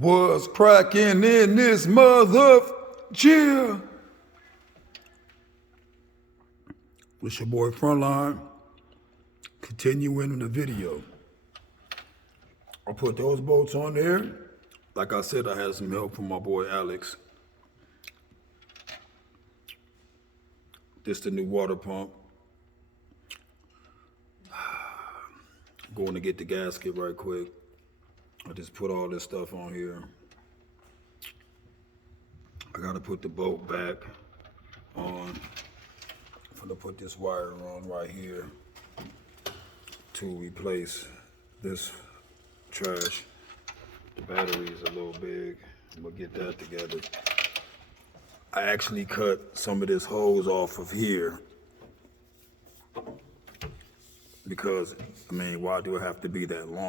What's cracking in this mother? Chill. It's your boy Frontline. Continuing the video. I put those bolts on there. Like I said, I had some help from my boy Alex. This the new water pump. Going to get the gasket right quick. I just put all this stuff on here. I gotta put the bolt back on. I'm gonna put this wire on right here to replace this trash. The battery's a little big. I'm gonna get that together. I actually cut some of this hose off of here because, I mean, why do it have to be that long?